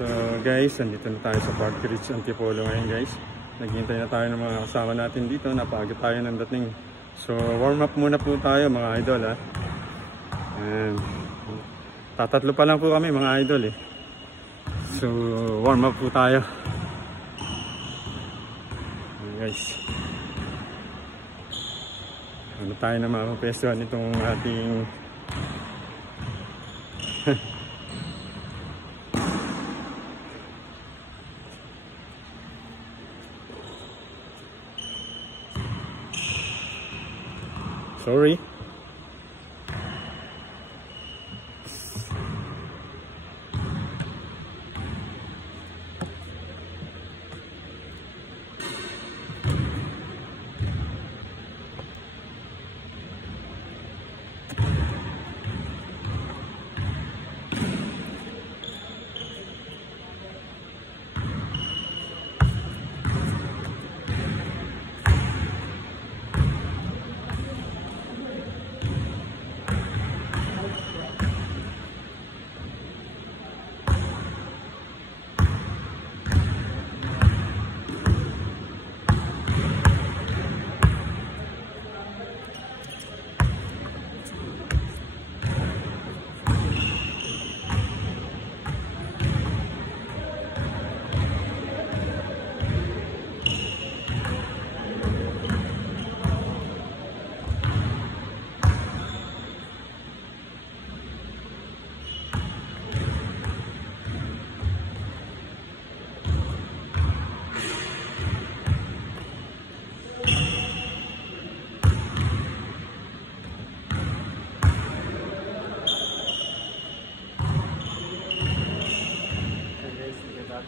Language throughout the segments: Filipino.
So guys, nandito na tayo sa Park Ridge Antipolo ngayon guys. Naghihintay na tayo ng mga kasama natin dito. Napaaga tayo ng dating. So warm up muna po tayo mga idol ha. And tatatlo pa lang po kami mga idol eh. So warm up po tayo. Guys. Ano tayo na mapapwestuhan itong ating sorry.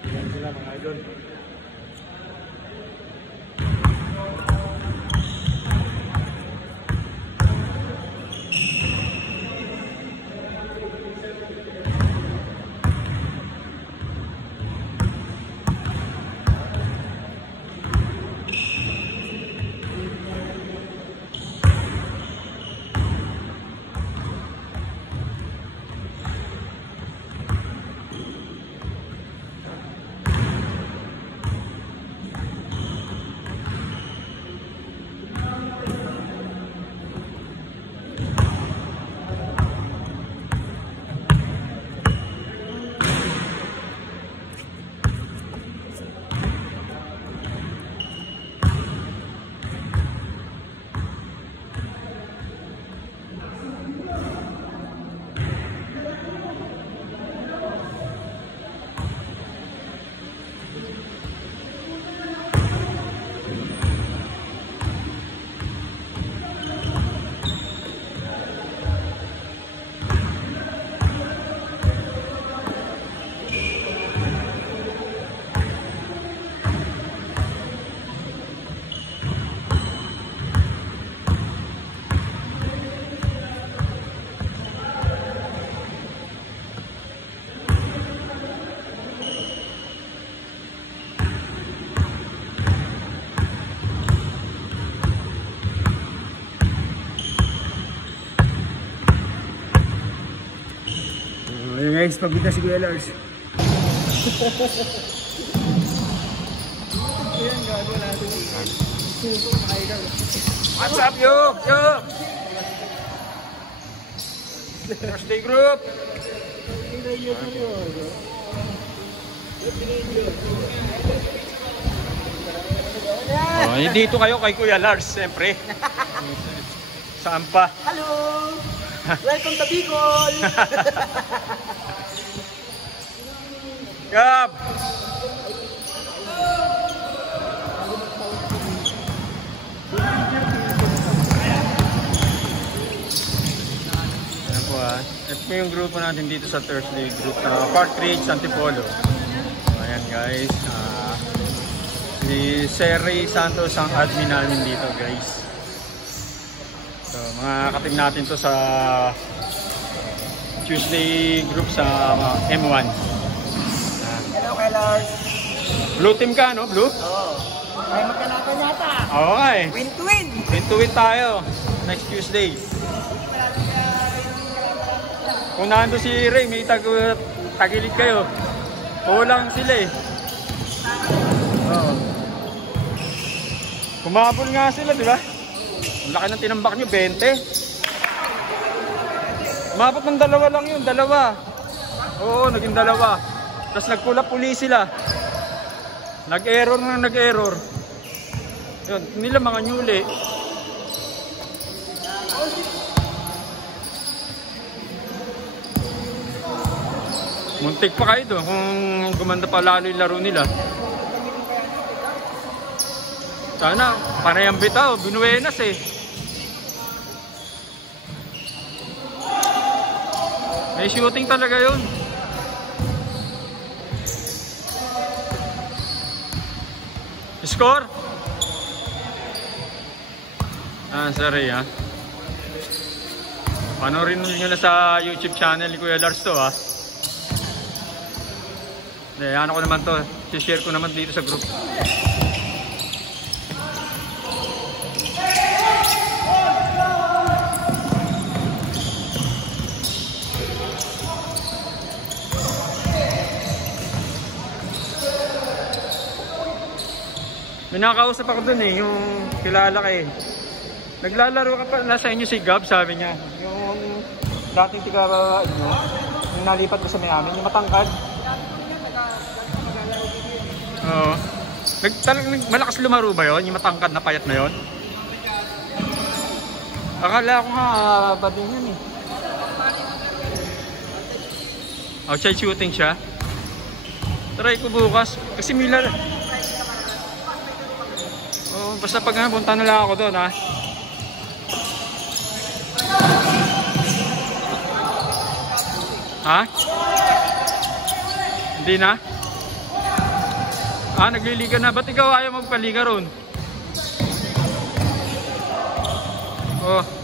Yan sila mga idol. Guys, pagod na si Kuya Lars. Ayan, gago natin. What's up, yo? First day group. Oh, dito kayo kay Kuya Lars, siyempre. Saan pa? Hello! Welcome to Bicol! Gab! Ayan po ha. Ito po yung grupo natin dito sa Thursday group sa Park Ridge Antipolo. Ayan guys. Si Sir Ray Santos ang admin namin dito guys. So mga katim natin to sa Tuesday group sa M1. Hello kay Lars. Blue team ka, no? Blue? Oo. Ay, magkanatan yata. Okay. Win to win. Win to win tayo. Next Tuesday. Kung nando si Ray, may tagilid kayo. Kulang sila eh. Oo. Kumabol nga sila, di ba? Ang laki ng tinambak nyo, 20. Umabot ng dalawa lang yun, dalawa. Oo, naging dalawa. Tapos nagkulap uli sila. Nag-error na nag-error. Yun, nila mga nyuli. Muntik pa kayo doon kung gumanda pa lalo yung laro nila. Sana, panay ang bitaw, binuenas eh. May shooting talaga yun. Score? Sorry ha. Panoorin nyo na sa YouTube channel ni Kuya Lars to ha. Ano ko naman to, share ko naman dito sa group. May nakakausap ako dun eh, yung kilala ka eh. Naglalaro ka pa na sa inyo si Gab, sabi niya. Yung dating tiga inyo, yung nalipat ko sa Miami, yung matangkad. Oo. Malakas lumaro ba yun? Yung matangkad na payat na yun? Akala ko nga, ba din yan eh. Outside shooting siya. Try ko bukas. Kasi Miller. Oh, basta pag punta na lang ako doon ha. Ha? Hindi na? Nagliliga na. Ba't ikaw ayaw magpaliga ron? Oh.